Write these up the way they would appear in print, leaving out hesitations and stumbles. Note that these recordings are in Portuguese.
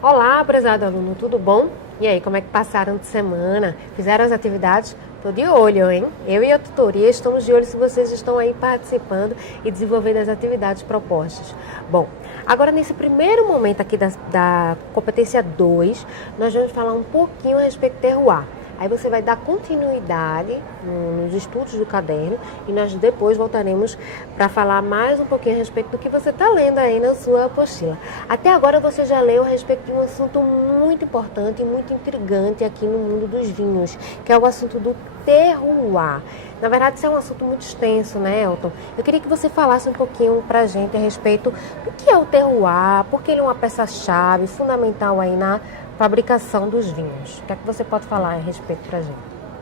Olá, prezado aluno, tudo bom? E aí, como é que passaram de semana? Fizeram as atividades? Tô de olho, hein? Eu e a tutoria estamos de olho se vocês estão aí participando e desenvolvendo as atividades propostas. Bom, agora nesse primeiro momento aqui da competência 2, nós vamos falar um pouquinho a respeito do terroir. Aí você vai dar continuidade nos estudos do caderno e nós depois voltaremos para falar mais um pouquinho a respeito do que você está lendo aí na sua apostila. Até agora você já leu a respeito de um assunto muito importante e muito intrigante aqui no mundo dos vinhos, que é o assunto do terroir. Na verdade, isso é um assunto muito extenso, né, Elton? Eu queria que você falasse um pouquinho para a gente a respeito do que é o terroir, porque ele é uma peça-chave fundamental aí na fabricação dos vinhos. O que é que você pode falar a respeito para a gente?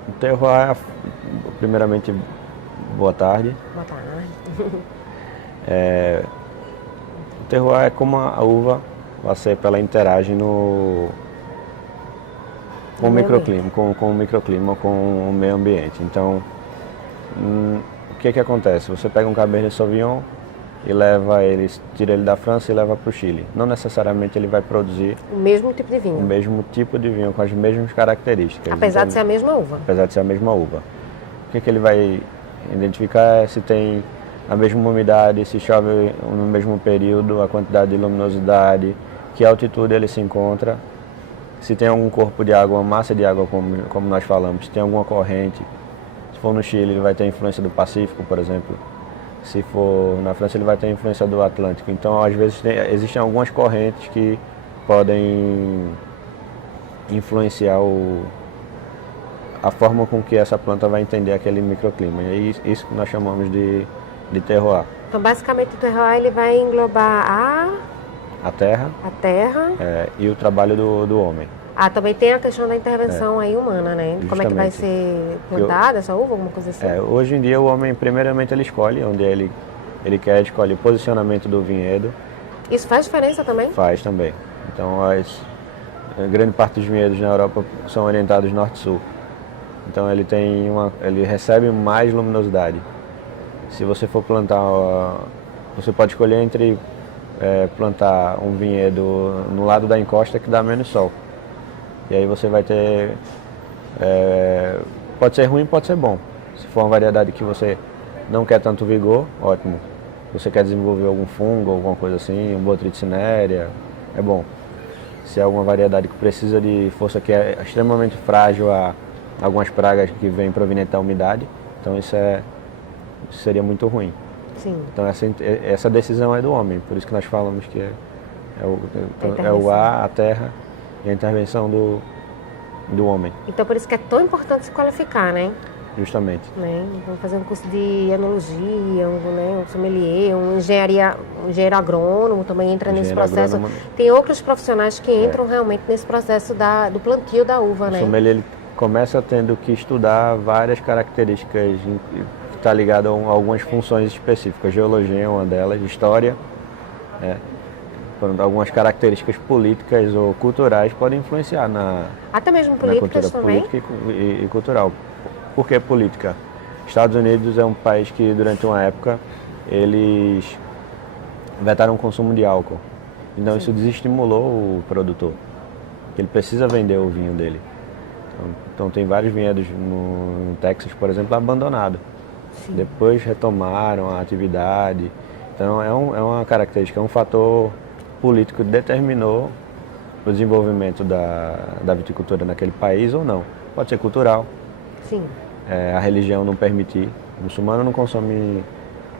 O terroir, primeiramente, boa tarde. Boa tarde. O terroir é como a uva, a cepa, ela interage com o microclima, com o microclima, com o meio ambiente. Então, o que acontece? Você pega um Cabernet Sauvignon e tira ele da França e leva para o Chile. Não necessariamente ele vai produzir o mesmo tipo de vinho. O mesmo tipo de vinho, com as mesmas características. Apesar de ser a mesma uva. Apesar de ser a mesma uva. O que ele vai identificar é se tem a mesma umidade, se chove no mesmo período, a quantidade de luminosidade, que altitude ele se encontra, se tem algum corpo de água, uma massa de água, como nós falamos, se tem alguma corrente. Se for no Chile, ele vai ter influência do Pacífico, por exemplo. Se for na França, ele vai ter influência do Atlântico. Então, às vezes, existem algumas correntes que podem influenciar a forma com que essa planta vai entender aquele microclima. E é isso que nós chamamos de terroir. Então, basicamente, o terroir ele vai englobar a terra e o trabalho do homem. Também tem a questão da intervenção aí humana, né? Justamente. Como é que vai ser plantada essa uva, alguma coisa assim? Hoje em dia o homem, primeiramente, ele escolhe onde ele quer, escolhe o posicionamento do vinhedo. Isso faz diferença também? Faz também. Então, a grande parte dos vinhedos na Europa são orientados norte-sul. Então, ele recebe mais luminosidade. Se você for plantar, você pode escolher entre plantar um vinhedo no lado da encosta que dá menos sol. E aí você vai ter, pode ser ruim, pode ser bom. Se for uma variedade que você não quer tanto vigor, ótimo. Se você quer desenvolver algum fungo, alguma coisa assim, um Botrytineria, é bom. Se é alguma variedade que precisa de força, que é extremamente frágil a algumas pragas que vêm provenientes da umidade, então isso seria muito ruim. Sim. Então essa decisão é do homem, por isso que nós falamos que é o ar, a terra e a intervenção do homem. Então por isso que é tão importante se qualificar, né? Justamente. Vamos fazer um curso de enologia, um sommelier, um engenheiro agrônomo também entra nesse processo. Tem outros profissionais que entram realmente nesse processo do plantio da uva, né? O sommelier ele começa tendo que estudar várias características que está ligado a algumas funções específicas. Geologia é uma delas, história, algumas características políticas ou culturais podem influenciar até mesmo políticas também? Política e cultural. Por que política? Estados Unidos é um país que durante uma época eles vetaram o consumo de álcool. Então Sim. Isso desestimulou o produtor. Ele precisa vender o vinho dele. Então tem vários vinhedos no Texas, por exemplo, abandonados. Depois retomaram a atividade. Então é uma característica, é um fator político que determinou o desenvolvimento da viticultura naquele país ou não. Pode ser cultural. Sim. A religião não permitir. O muçulmano não consome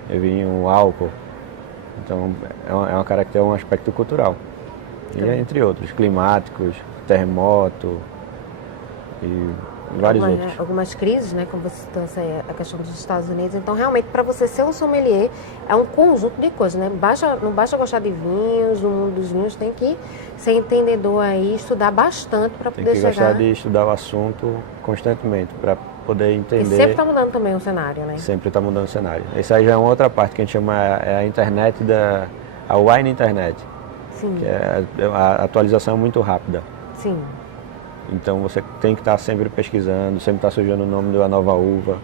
vinho, álcool. Então é um aspecto cultural. E entre outros, climáticos, terremoto e vários outros. Algumas crises, né, como você citou a questão dos Estados Unidos. Então, realmente, para você ser um sommelier, é um conjunto de coisas, né? Não basta gostar de vinhos, do mundo dos vinhos, tem que ser entendedor aí, estudar bastante para poder chegar. Tem que gostar de estudar o assunto constantemente, para poder entender. E sempre está mudando também o cenário, né? Sempre está mudando o cenário. Essa aí já é uma outra parte que a gente chama a internet a wine internet. Sim. Que a atualização é muito rápida. Sim. Então você tem que estar sempre pesquisando, sempre estar surgindo o nome da nova uva.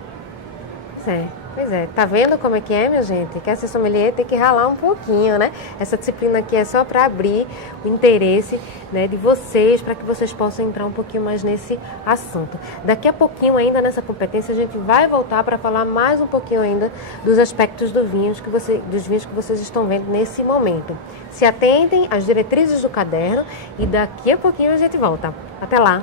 Certo. Pois é, tá vendo como é que é, minha gente? Quer ser sommelier tem que ralar um pouquinho, né? Essa disciplina aqui é só para abrir o interesse, né, de vocês, para que vocês possam entrar um pouquinho mais nesse assunto. Daqui a pouquinho, ainda nessa competência, a gente vai voltar para falar mais um pouquinho ainda dos aspectos dos vinhos que vocês estão vendo nesse momento. Se atentem às diretrizes do caderno e daqui a pouquinho a gente volta. Até lá!